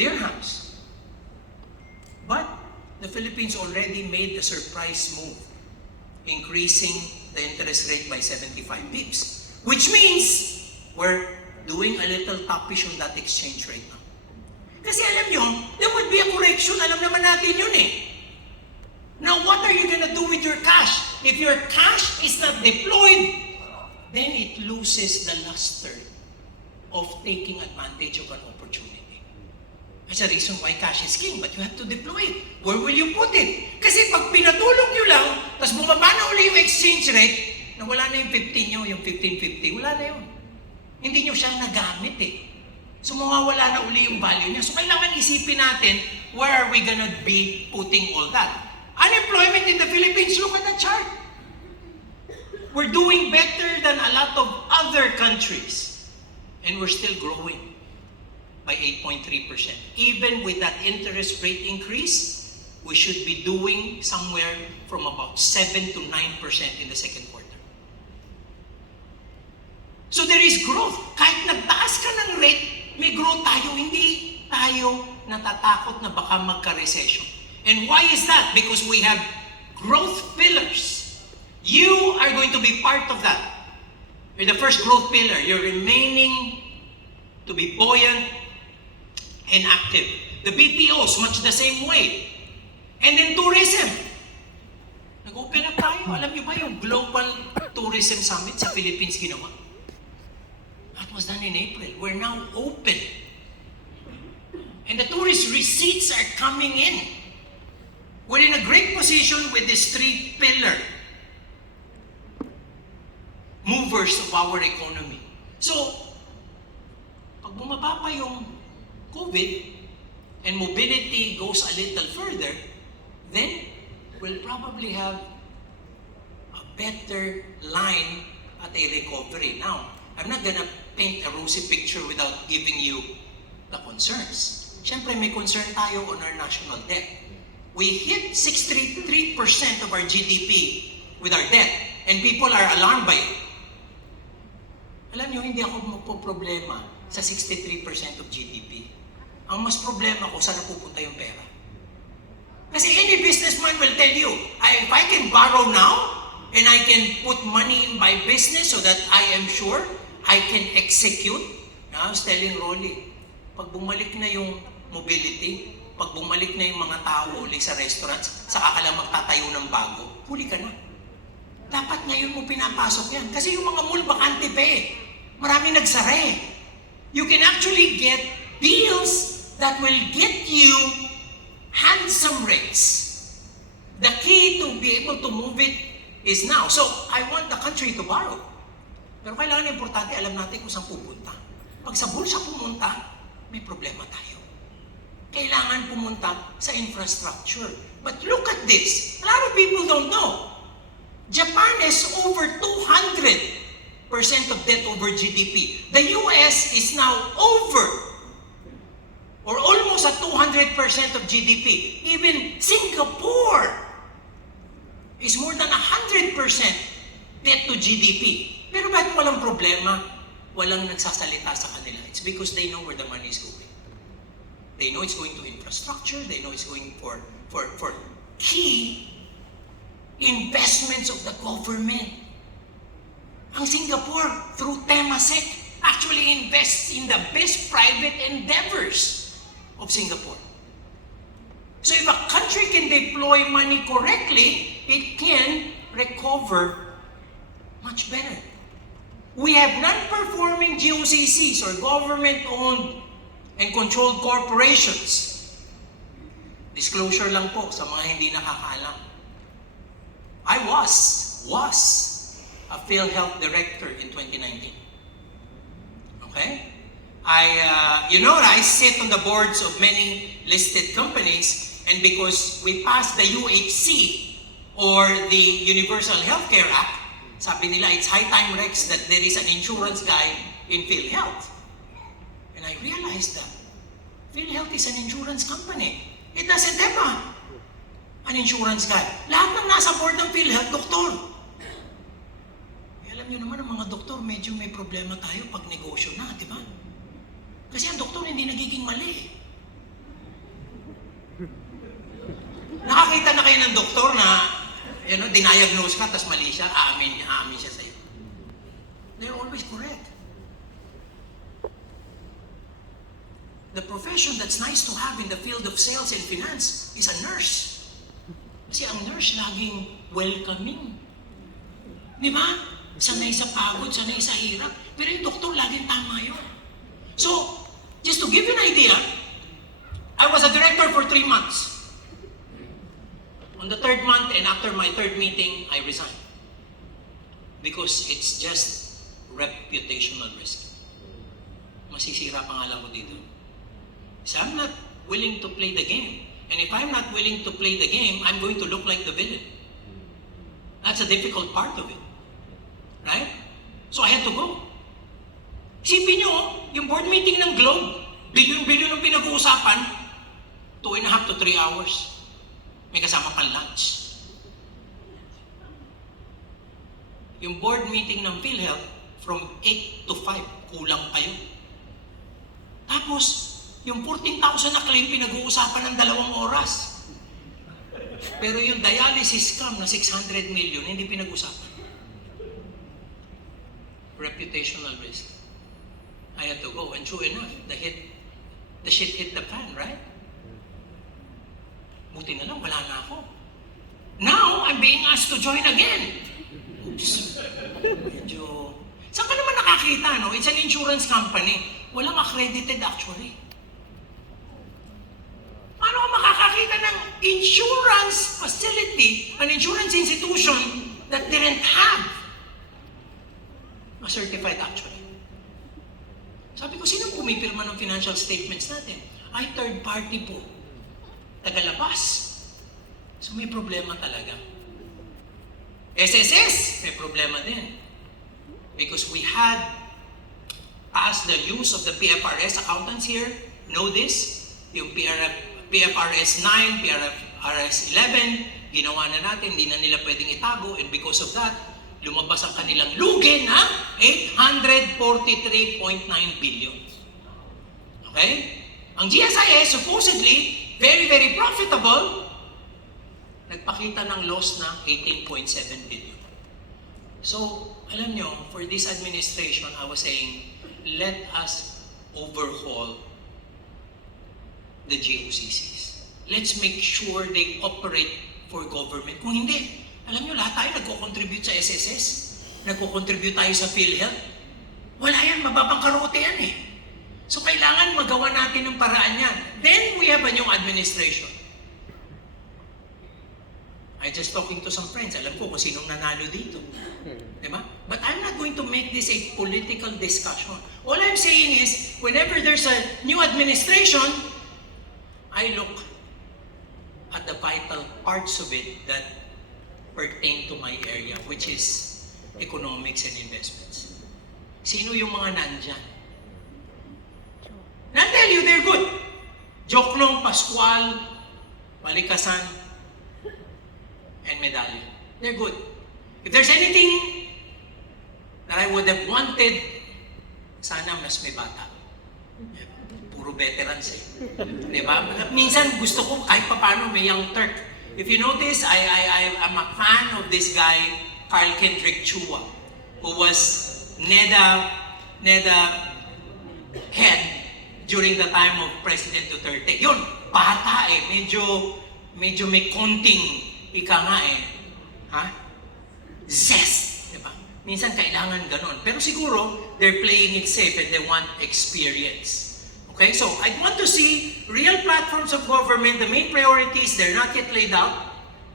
dirhams. But the Philippines already made a surprise move, increasing the interest rate by 75 pips, which means we're doing a little toppish on that exchange rate now. Kasi alam nyo, there would be a correction. Alam naman natin yun eh. Now, what are you gonna do with your cash? If your cash is not deployed, then it loses the luster of taking advantage of an opportunity. That's the reason why cash is king, but you have to deploy it. Where will you put it? Kasi pag pinatulog nyo lang, tapos bumaba na uli yung exchange rate, na wala na yung 15 nyo, yung 1550, wala na yun. Hindi nyo siyang nagamit eh. So mawawala na uli yung value niya. So kailangan isipin natin, where are we gonna be putting all that? Unemployment in the Philippines, look at the chart. We're doing better than a lot of other countries. And we're still growing by 8.3%. Even with that interest rate increase, we should be doing somewhere from about 7 to 9% in the second quarter. So there is growth. Kahit nagtaas ka ng rate, may growth tayo. Hindi tayo natatakot na baka magka-recession. And why is that? Because we have growth pillars. You are going to be part of that. You're the first growth pillar. You're remaining to be buoyant and active. The BPOs, much the same way. And then tourism. Nag-open up tayo. Alam niyo ba yung Global Tourism Summit sa Philippines ginawa? That was done in April. We're now open. And the tourist receipts are coming in. We're in a great position with these three pillar movers of our economy. So, pag bumaba pa yung COVID and mobility goes a little further, then we'll probably have a better line at a recovery. Now, I'm not gonna paint a rosy picture without giving you the concerns. Siyempre, may concern tayo on our national debt. We hit 63% of our GDP with our debt, and people are alarmed by it. Alam niyo, hindi ako magpo-problema sa 63% of GDP. Ang mas problema ko, saan napupunta yung pera. Kasi any businessman will tell you, if I can borrow now, and I can put money in my business so that I am sure I can execute. I was telling Rolly, pag bumalik na yung mobility, pag bumalik na yung mga tao ulit sa restaurants, saka ka lang magtatayo ng bago, huli ka na. Dapat ngayon mo pinapasok yan. Kasi yung mga mall bakante pa eh. Maraming nagsara eh. You can actually get deals that will get you handsome rates. The key to be able to move it is now. So, I want the country to borrow. Pero kailangan importante, alam natin kung saan pupunta. Pag sa bulsa pumunta, may problema tayo. Kailangan pumunta sa infrastructure. But look at this. A lot of people don't know. Japan is over 200% of debt over GDP. The US is now over or almost at 200% of GDP. Even Singapore is more than 100% debt to GDP. Pero bakit walang problema? Walang nagsasalita sa kanila. It's because they know where the money is going. They know it's going to infrastructure. They know it's going for key investments of the government. Ang Singapore, through Temasek, actually invests in the best private endeavors of Singapore. So if a country can deploy money correctly, it can recover much better. We have non-performing GOCCs or government-owned and controlled corporations. Disclosure lang po sa mga hindi nakakaalam. I was a PhilHealth director in 2019. Okay? I sit on the boards of many listed companies, and because we passed the UHC or the Universal Healthcare Act, sabi nila, it's high time, Rex, that there is an insurance guy in PhilHealth. And I realized that PhilHealth is an insurance company. It doesn't have an insurance guy. Lahat ng nasa board ng PhilHealth, doktor. Alam niyo naman, ang mga doktor, medyo may problema tayo pag negosyo na, di ba? Kasi ang doktor hindi nagiging mali. Nakakita na kayo ng doktor na, diniagnose ka, tas mali siya, aamin siya sa'yo. They're always correct. The profession that's nice to have in the field of sales and finance is a nurse. Kasi ang nurse laging welcoming. Di ba? Sanay sa pagod, sanay sa hirap. Pero yung doktor laging tama yun. So, just to give you an idea, I was a director for 3 months. On the 3rd month and after my 3rd meeting, I resigned. Because it's just reputational risk. Masisira pangalan ko dito. So I'm not willing to play the game. And if I'm not willing to play the game, I'm going to look like the villain. That's a difficult part of it. Right? So I had to go. Isipin nyo, yung board meeting ng Globe, bilyon-bilyon ang pinag-uusapan, 2.5 to 3 hours. May kasama pang lunch. Yung board meeting ng PhilHealth, from 8 to 5, kulang kayo. Tapos, yung 14,000 na claim pinag-uusapan ng 2 oras. Pero yung dialysis scam na 600 million, hindi pinag-usapan. Reputational risk. I had to go, and true enough, the shit hit the fan, right? Buti na lang, wala na ako. Now, I'm being asked to join again. Oops. Medyo... Saan ka naman nakakita, no? It's an insurance company. Walang accredited actually. Paano ka makakakita ng insurance facility, an insurance institution that didn't have a certified actuary? Sabi ko, sino pumipirma ng financial statements natin? Ay, third party po. Tagalabas. So may problema talaga. SSS, may problema din. Because we had passed the use of the PFRS. Accountants here know this. Yung PFRS 9, PFRS 11, ginawa na natin, hindi na nila pwedeng itago. And because of that, lumabas ang kanilang lugi na 843.9 billion. Okay? Ang GSIS, supposedly, very, very profitable, nagpakita ng loss na 18.7 billion. So, alam nyo, for this administration, I was saying, let us overhaul the GOCCs. Let's make sure they operate for government. Kung hindi, alam nyo, lahat tayo nagko-contribute sa SSS, nagko-contribute tayo sa PhilHealth. Wala yan, mababangkarote yan eh. So kailangan magawa natin ng paraan yan. Then we have a new administration. I just talking to some friends, alam ko kung sinong nanalo dito. Diba? But I'm not going to make this a political discussion. All I'm saying is, whenever there's a new administration, I look at the vital parts of it that pertain to my area, which is economics and investments. Sino yung mga nandyan? And I'll tell you, they're good. Joklong, Pascual, Palikasan, and Medallion. They're good. If there's anything that I would have wanted, sana mas may bata. Puro veterans eh. Diba? Minsan gusto ko kahit paano may young Turk. If you notice, I'm a fan of this guy, Carl Kendrick Chua, who was NEDA head during the time of President Duterte. Yun, bata eh, medyo may konting ika nga eh, zest, diba? Minsan kailangan ganon. Pero siguro, they're playing it safe and they want experience. Okay, so I want to see real platforms of government, the main priorities, they're not yet laid out,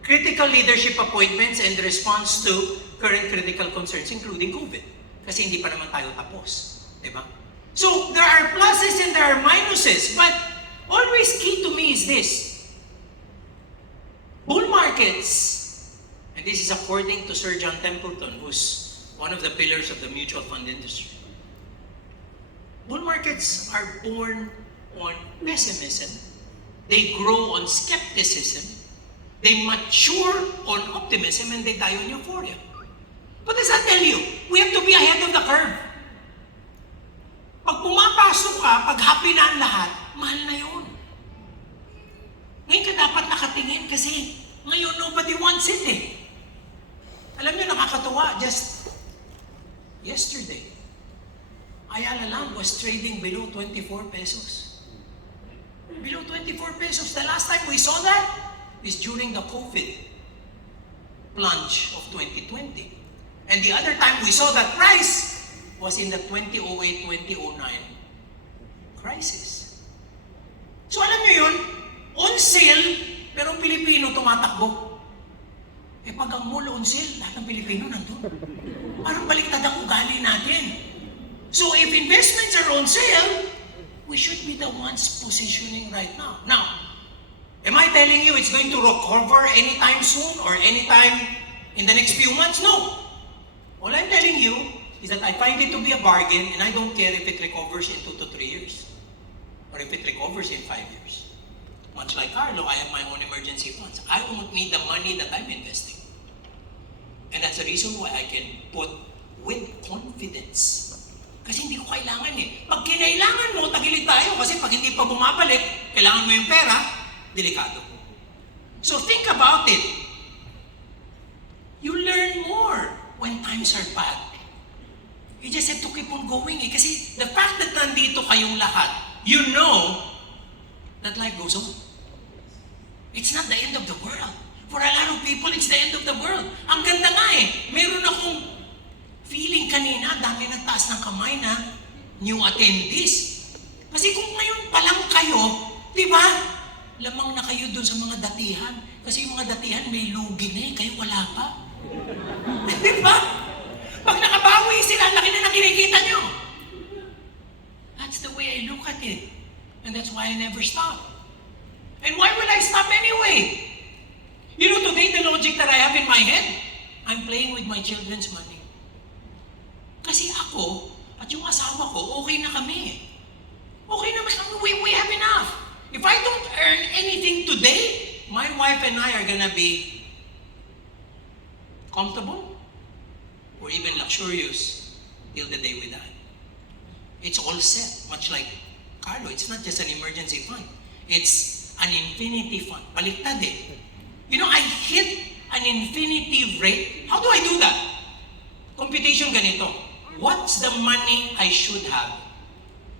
critical leadership appointments and response to current critical concerns, including COVID. Kasi hindi pa naman tayo tapos. Diba? So, there are pluses and there are minuses, but always key to me is this. Bull markets, and this is according to Sir John Templeton, who's one of the pillars of the mutual fund industry. Bull markets are born on pessimism. They grow on skepticism. They mature on optimism and they die on euphoria. What does that tell you? We have to be ahead of the curve. Pag pumapasok ka, pag happy na ang lahat, mahal na yun. Ngayon Kasi ngayon nobody wants it eh. Alam niyo, nakakatuwa, just yesterday, Ayala Land was trading below 24 pesos. Below 24 pesos. The last time we saw that is during the COVID plunge of 2020. And the other time we saw that price was in the 2008-2009 crisis. So alam niyo yun, on sale, pero ang Pilipino tumatakbo. Eh pag ang mall on sale, lahat ng Pilipino nandun. Parang baliktad ang ugali natin. So if investments are on sale, we should be the ones positioning right now. Now, am I telling you it's going to recover anytime soon or anytime in the next few months? No. All I'm telling you is that I find it to be a bargain and I don't care if it recovers in 2 to 3 years or if it recovers in 5 years. Much like Carlo, I have my own emergency funds. I won't need the money that I'm investing. And that's the reason why I can put with confidence. Kasi hindi ko kailangan eh. Pag kinailangan mo, tagilid tayo. Kasi pag hindi pa bumabalik, kailangan mo yung pera, delikado. So think about it. You learn more when times are bad. You just have to keep on going eh. Kasi the fact that nandito kayong lahat, you know that life goes on. It's not the end of the world. For a lot of people, it's the end of the world. Ang ganda nga eh. Meron akong feeling kanina, dami nagtaas ng kamay na new attendees. Kasi kung ngayon pa lang kayo, di ba? Lamang na kayo dun sa mga datihan. Kasi yung mga datihan may lugi na eh, kayo wala pa. Di ba? Pag nakabawi sila, laki na nang kinikita nyo. That's the way I look at it. And that's why I never stop. And why will I stop anyway? You know, today the logic that I have in my head, I'm playing with my children's money. Kasi ako at yung asawa ko, okay na kami. Okay naman kami, we have enough. If I don't earn anything today, my wife and I are gonna be comfortable or even luxurious till the day we die. It's all set, much like Carlo. It's not just an emergency fund. It's an infinity fund. Baliktad eh. You know, I hit an infinity rate. How do I do that? Computation ganito. What's the money I should have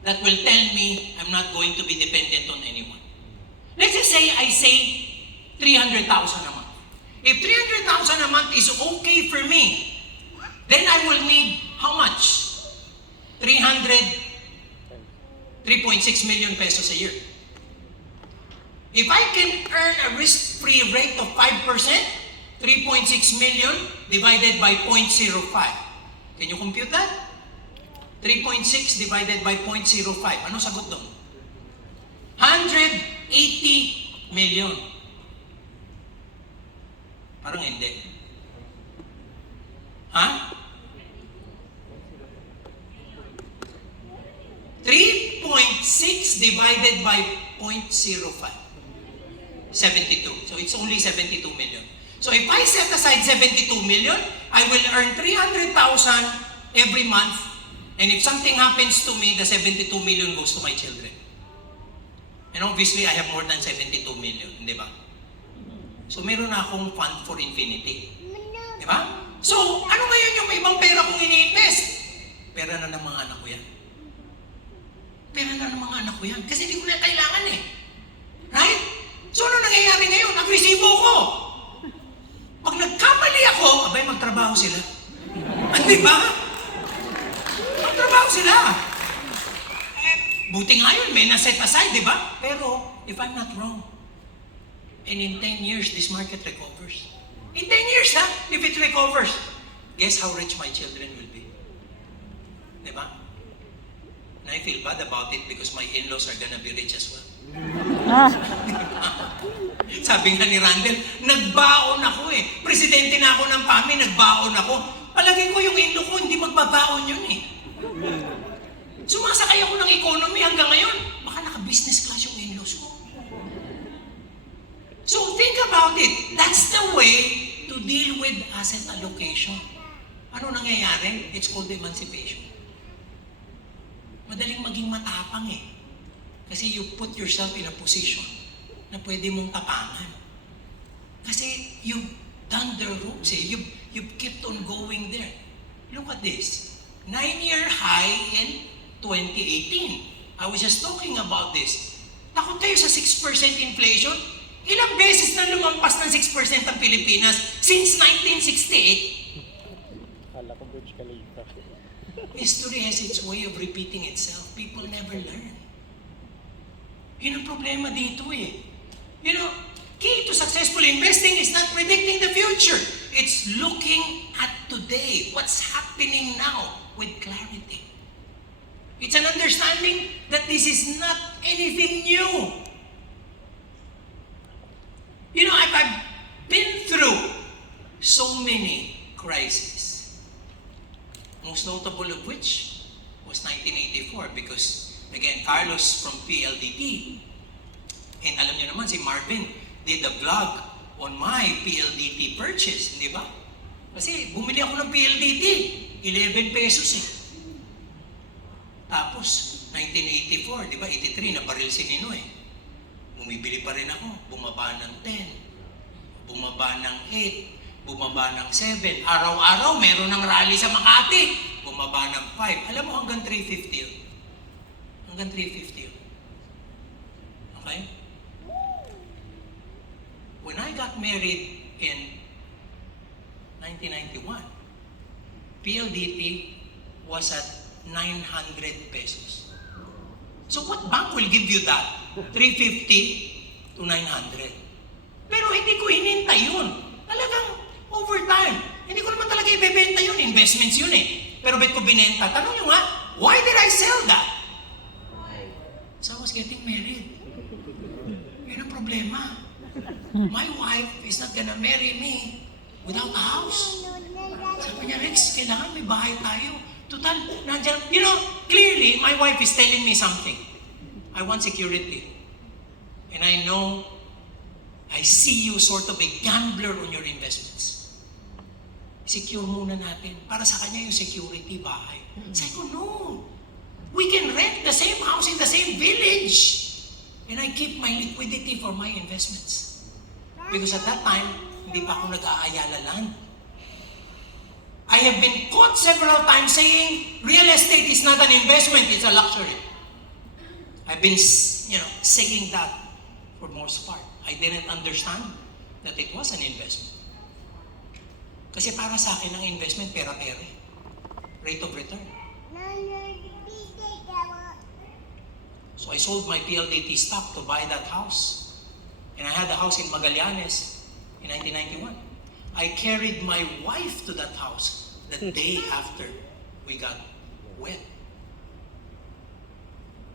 that will tell me I'm not going to be dependent on anyone? Let's just say I say 300,000 a month. If 300,000 a month is okay for me, then I will need how much? 3.6 million pesos a year. If I can earn a risk-free rate of 5%, 3.6 million divided by 0.05. Can you compute that? 3.6 divided by 0.05. Ano sagot doon? 180 million. Parang hindi. Ha? 3.6 divided by 0.05. 72. So it's only 72 million. So if I set aside 72 million, I will earn 300,000 every month. And if something happens to me, the 72 million goes to my children. And obviously, I have more than 72 million, di ba? So meron na akong fund for infinity. Di ba? So, ano ngayon yung may ibang pera kong ini-invest? Pera na ng mga anak ko yan. Pera na ng mga anak ko yan. Kasi hindi ko na kailangan eh. Right? So, ano nangyayari ngayon? Agresibo ko. Pag nagkamali ako, abay, magtrabaho sila. Di ba? Magtrabaho sila. Buti nga yun, may na-set aside, di ba? Pero, if I'm not wrong, and in 10 years, this market recovers. In 10 years, ha? If it recovers, guess how rich my children will be? Di ba? And I feel bad about it because my in-laws are gonna be rich as well. Sabi nga ni Randall, nagbaon ako eh. Presidente na ako ng PAMI, nagbaon ako. Palagi ko yung in-law ko, hindi magbabaon yun eh. Sumasakay ako ng economy hanggang ngayon. Baka naka-business class yung in-laws ko. So think about it. That's the way to deal with asset allocation. Ano nangyayari? It's called emancipation. Madaling maging matapang eh. Kasi you put yourself in a position na pwede mong tapangan. Kasi you've done the ropes eh. You've kept on going there. Look at this. 9-year high in 2018. I was just talking about this. Takot kayo sa 6% inflation? Ilang beses na lumampas ng 6% ang Pilipinas since 1968? Kala ko Burj Khalifa. History has its way of repeating itself. People never learn. Yun ang problema dito eh. You know, key to successful investing is not predicting the future. It's looking at today, what's happening now with clarity. It's an understanding that this is not anything new. You know, I've been through so many crises. Most notable of which was 1984 because, again, Carlos from PLDT, and alam niyo naman si Marvin, did a vlog on my PLDT purchase, di ba? Kasi bumili ako ng PLDT, 11 pesos eh. Tapos, 1984, di ba, 83, nabaril si Ninoy. Bumibili pa rin ako, bumaba ng 10, bumaba ng 8, bumaba ng 7. Araw-araw, meron ng rally sa Makati, bumaba ng 5. Alam mo, hanggang 350 yun. Hanggang 350 yun. Okay? When I got married in 1991, PLDT was at 900 pesos. So what bank will give you that? 350 to 900. Pero hindi ko hinintay yun. Talagang overtime. Hindi ko naman talaga ibebenta yun. Investments yun eh. Pero bet ko binenta. Tanong nyo nga, why did I sell that? So I was getting married. Yun ang problema. My wife is not gonna marry me without a house. Sabi niya, Rex, kailangan may bahay tayo. Total, nandiyan. You know, clearly, my wife is telling me something. I want security. And I know, I see you sort of a gambler on your investments. Secure muna natin. Para sa kanya yung security, bahay. Sabi ko, no. We can rent the same house in the same village. And I keep my liquidity for my investments. Because at that time, hindi pa ako nag-aayala land. I have been caught several times saying, real estate is not an investment, it's a luxury. I've been, saying that for most part. I didn't understand that it was an investment. Kasi para sa akin, ang investment, pera-pera. Rate of return. So I sold my PLDT stock to buy that house. And I had a house in Magallanes in 1991. I carried my wife to that house the day after we got wed.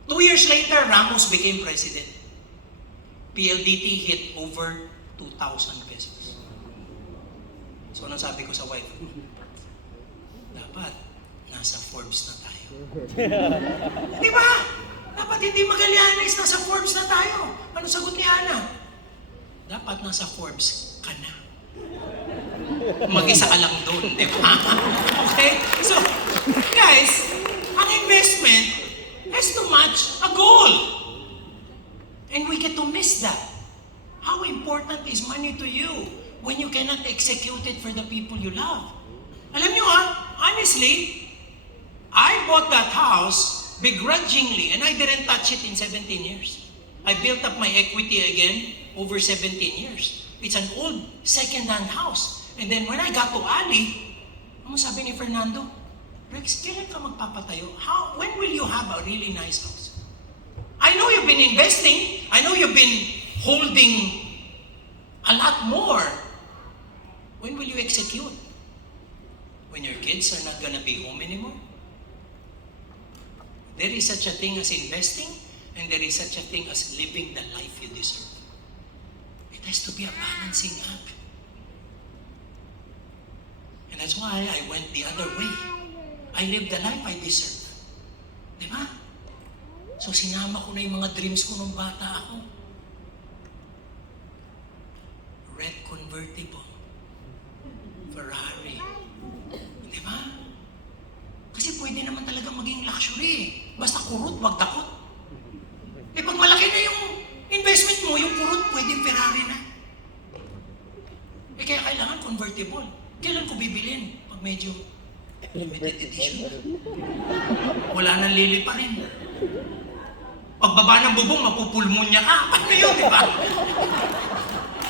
2 years later, Ramos became president. PLDT hit over 2,000 pesos. So anong sabi ko sa wife? Dapat nasa Forbes na tayo. Di ba? Dapat hindi Magallanes, nasa Forbes na tayo. Ano sagot ni Ana? Dapat nasa Forbes ka na. Mag-isa ka lang doon, di ba? Okay? So, guys, ang investment has to match a goal. And we get to miss that. How important is money to you when you cannot execute it for the people you love? Alam nyo honestly, I bought that house begrudgingly and I didn't touch it in 17 years. I built up my equity again over 17 years. It's an old second-hand house. And then when I got to Ali, ano sabi ni Fernando? Rex, kailan ka magpapatayo? When will you have a really nice house? I know you've been investing. I know you've been holding a lot more. When will you execute? When your kids are not gonna be home anymore? There is such a thing as investing, and there is such a thing as living the life you deserve. It has to be a balancing act. And that's why I went the other way. I lived the life I deserve. Di ba? So sinama ko na yung mga dreams ko nung bata ako. Red convertible. Ferrari. Di ba? Kasi pwede naman talaga maging luxury. Basta kurot, wag takot. Eh pag malaki na yung investment mo, yung kurot, pwedeng Ferrari na. convertible. Kailan ko bibilin? Pag medyo limited edition. Wala nang lili pa rin. Pagbaba ng bubong, mapupulmonya ka. Paano yun, di ba?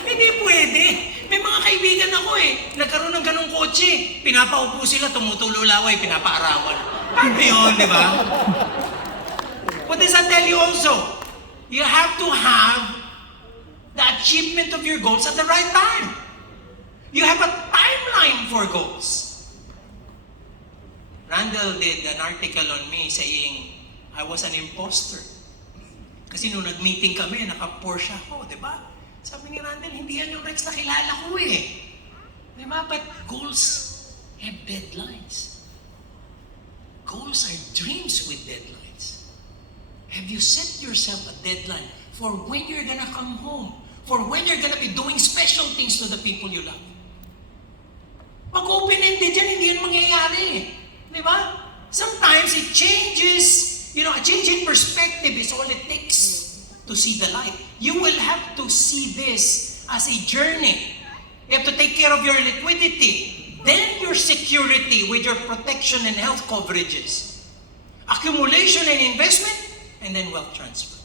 Hindi pwede. May mga kaibigan ako nagkaroon ng ganong kotse. Pinapaupo sila, tumutulo laway, pinapaarawan. Paano yun, di ba? What does that tell you also? You have to have the achievement of your goals at the right time. You have a timeline for goals. Randall did an article on me saying I was an imposter. Kasi nung nag-meeting kami, naka-Porsche ako, di ba? Sabi ni Randall, hindi yan yung Rex na kilala ko Di ba? But goals have deadlines. Goals are dreams with deadlines. Have you set yourself a deadline for when you're gonna come home? For when you're gonna be doing special things to the people you love? Pag open-ended yan, hindi yan mangyayari. Di ba? Sometimes it changes. A change in perspective is all it takes to see the light. You will have to see this as a journey. You have to take care of your liquidity, then your security with your protection and health coverages, accumulation and investment, and then wealth transfer.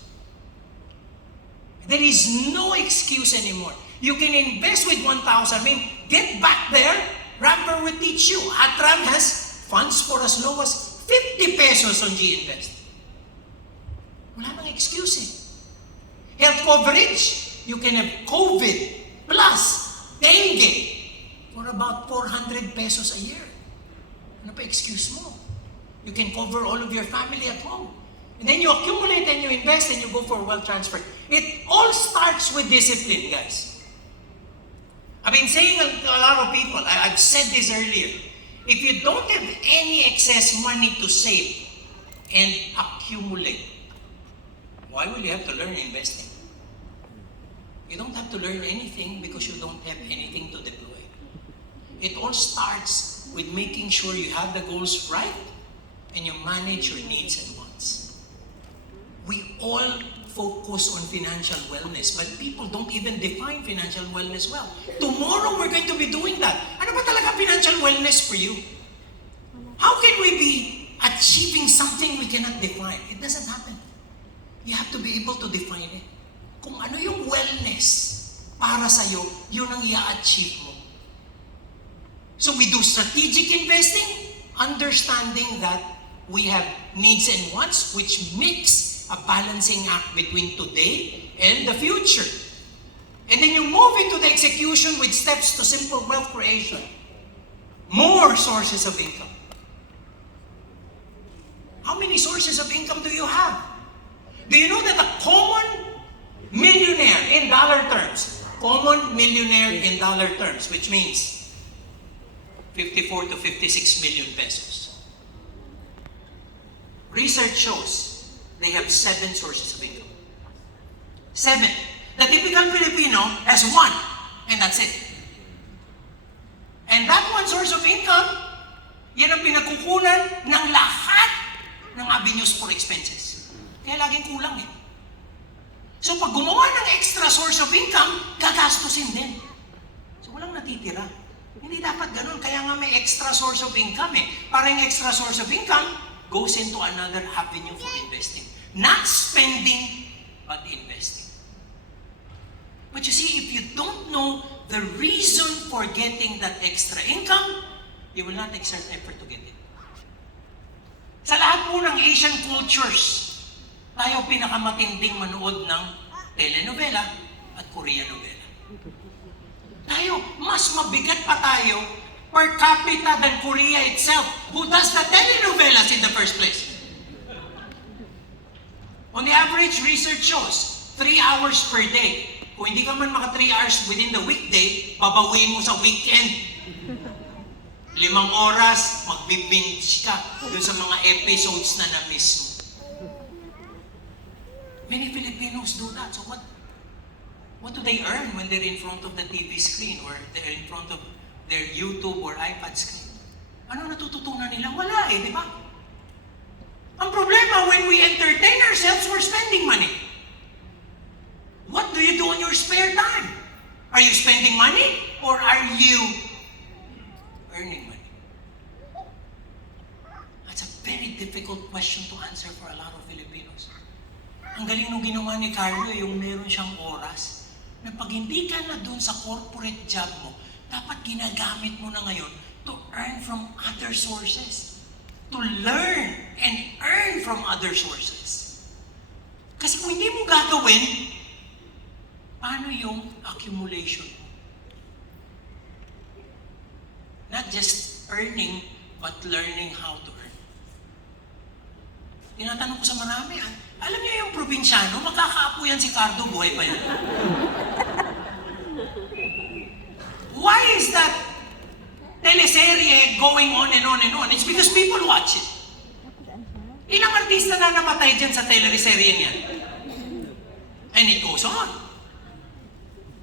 There is no excuse anymore. You can invest with 1,000. Get back there. Rapper will teach you. Atram has funds for as low as 50 pesos on G-Invest. Wala nang excuse Health coverage, you can have COVID plus dengue for about 400 pesos a year. Ano pa excuse mo? You can cover all of your family at home. And then you accumulate and you invest and you go for wealth transfer. It all starts with discipline, guys. I've been saying to a lot of people, I've said this earlier, if you don't have any excess money to save and accumulate, why will you have to learn investing? You don't have to learn anything because you don't have anything to deploy. It all starts with making sure you have the goals right and you manage your needs and wants. We all focus on financial wellness, but people don't even define financial wellness well. Tomorrow we're going to be doing that. Ano ba talaga financial wellness for you? How can we be achieving something we cannot define? It doesn't happen. You have to be able to define it. Kung ano yung wellness para sa'yo, yun ang i-achieve mo. So we do strategic investing, understanding that we have needs and wants, which makes a balancing act between today and the future. And then you move into the execution with steps to simple wealth creation. More sources of income. How many sources of income do you have? Do you know that a common millionaire in dollar terms, which means 54 to 56 million pesos. Research shows they have 7 sources of income. 7. The typical Filipino has 1, and that's it. And that one source of income, yan ang pinagkukunan ng lahat ng avenues for expenses. Kaya laging kulang So pag gumawa ng extra source of income, gagastusin din. So walang natitira. Hindi dapat ganun. Kaya nga may extra source of income Para yung extra source of income goes into another avenue for investing. Not spending, but investing. But you see, if you don't know the reason for getting that extra income, you will not exert effort to get it. Sa lahat po ng Asian cultures, tayo pinakamatinding manood ng telenovela at Korean novela. Tayo, mas mabigat pa tayo per capita than Korea itself, who does the telenovelas in the first place. On the average, research shows 3 hours per day. Kung hindi ka man maka 3 hours within the weekday, babawiin mo sa weekend. 5 oras, magbibinge ka dun sa mga episodes na na-miss mo. Many Filipinos do that. So what do they earn when they're in front of the TV screen or they're in front of their YouTube or iPad screen? Ano natututunan nila? Wala di ba? Ang problema, when we entertain ourselves, we're spending money. What do you do on your spare time? Are you spending money or are you earning money? That's a very difficult question to answer for a lot of Filipinos. Ang galing nung ginawa ni Carlo, yung meron siyang oras, na pag hindi ka na dun sa corporate job mo, dapat ginagamit mo na ngayon to earn from other sources. To learn and earn from other sources. Kasi kung hindi mo gagawin, paano yung accumulation mo? Not just earning, but learning how to earn. Tinatanong ko sa marami, alam niyo yung probinsyano, makakaapo yan si Cardo, buhay pa yan. Why is that teleserye going on and on and on? It's because people watch it. Ilang artista na namatay dyan sa teleserye niyan? And it goes on.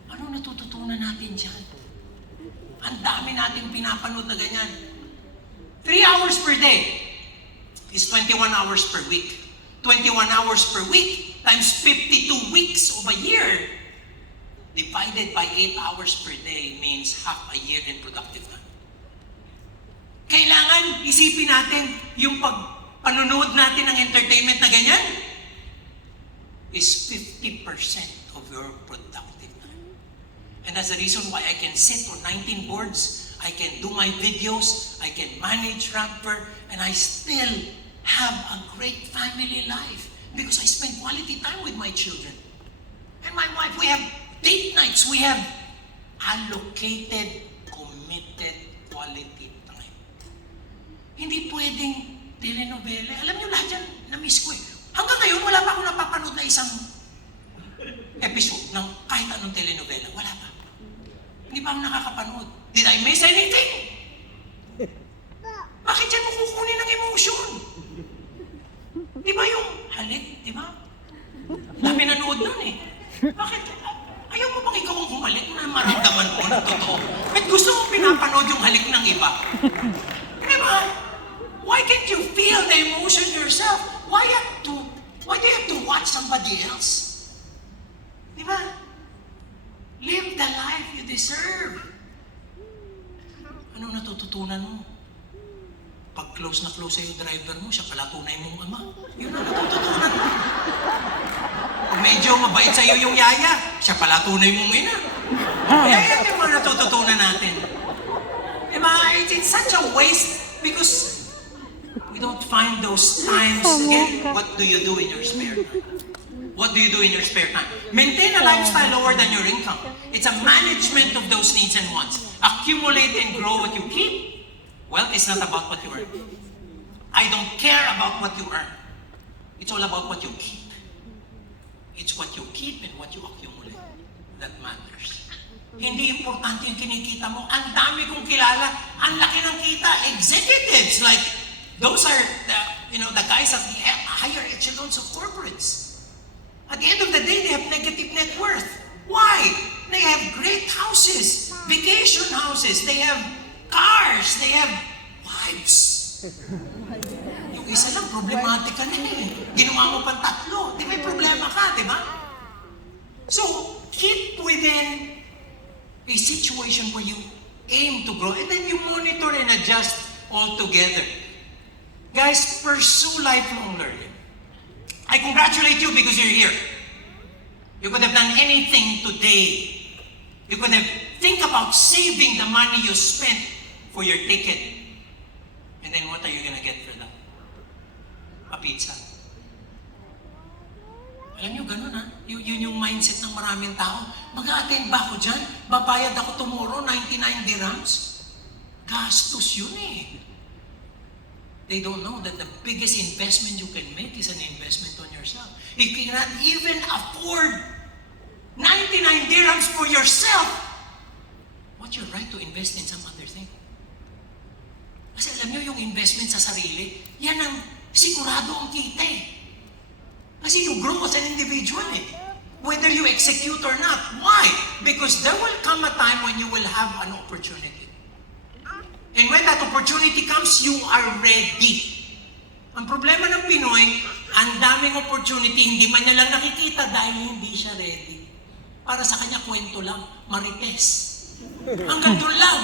Ano natututunan natin dyan? Ang dami natin pinapanood na ganyan. 3 hours per day is 21 hours per week. 21 hours per week times 52 weeks of a year divided by 8 hours per day means half a year in productive time. Kailangan isipin natin yung panonood natin ng entertainment na ganyan is 50% of your productive time. And that's the reason why I can sit on 19 boards, I can do my videos, I can manage Ramper, and I still have a great family life because I spend quality time with my children. And my wife, we have date nights, we have allocated, committed quality time. Hindi pwedeng telenovela. Alam niyo lahat yan, na-miss ko eh. Hanggang ngayon, wala pa ako napapanood na isang episode ng kahit anong telenovela. Wala pa. Hindi pa ako nakakapanood. Did I miss anything? Bakit yan mo kukunin ng emotion? Di ba yung halik, di ba? Dami nanood nun eh. Bakit? Ayaw mo bang ikaw ang humalik na maramdaman mo na totoo? Ba't gusto mo pinapanood yung halik ng iba? Di ba? Why can't you feel the emotion yourself? Why do you have to watch somebody else? Di ba? Live the life you deserve. Ano natututunan mo? Pag close na close sa'yo driver mo, siya pala tunay mong ama. Yun ang natututunan mo. Pag medyo mabait sa'yo yung yaya, siya pala tunay mong ina. Yan yung mga natututunan natin. Diba? It's such a waste because we don't find those times. Again, what do you do in your spare time? What do you do in your spare time? Maintain a lifestyle lower than your income. It's a management of those needs and wants. Accumulate and grow what you keep. Wealth is not about what you earn. I don't care about what you earn. It's all about what you keep. It's what you keep and what you accumulate that matters. Hindi importante yung kinikita mo. Ang dami kong kilala, ang laki ng kita. Executives, like, those are the guys at the higher echelons of corporates. At the end of the day, they have negative net worth. Why? They have great houses, vacation houses, they have cars, they have wives. Yung isa lang, problematic ka na eh. Ginawa mo pang 3, di may problema ka, di ba? So, keep within a situation where you aim to grow and then you monitor and adjust all together. Guys, pursue lifelong learning. I congratulate you because you're here. You could have done anything today. You could have think about saving the money you spent for your ticket. And then what are you gonna get for that? A pizza. Alam nyo, ganun ha? Yun yung mindset ng maraming tao. Mag-a-attend ba ako dyan? Babayad ako tomorrow, 99 dirhams? Gastos yun eh. They don't know that the biggest investment you can make is an investment on yourself. If you cannot even afford 99 dirhams for yourself, what's your right to invest in some other thing? Kasi alam nyo, yung investment sa sarili, yan ang sigurado ang kita eh. Kasi you grow as an individual eh. Whether you execute or not. Why? Because there will come a time when you will have an opportunity. And when that opportunity comes, you are ready. Ang problema ng Pinoy, ang daming opportunity, hindi man niya lang nakikita dahil hindi siya ready. Para sa kanya, kwento lang, marites. Hanggang doon lang.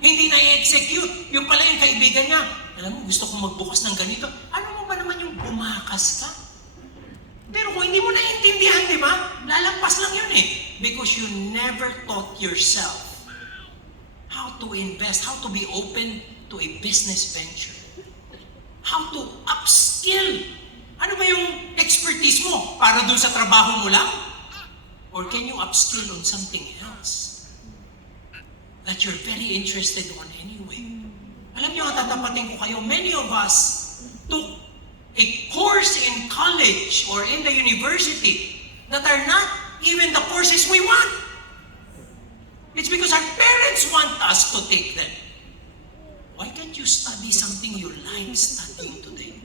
Hindi na-execute. Yung pala yung kaibigan niya, alam mo, gusto kong magbukas ng ganito. Ano mo ba naman yung bumakas ka? Pero kung hindi mo naiintindihan, di ba? Lalampas lang yun eh. Because you never taught yourself how to invest, how to be open to a business venture. How to upskill. Ano ba yung expertise mo? Para doon sa trabaho mo lang? Or can you upskill on something else that you're very interested on anyway? Alam niyo, tatapatin ko kayo, many of us took a course in college or in the university that are not even the courses we want. It's because our parents want us to take them. Why can't you study something you like studying today?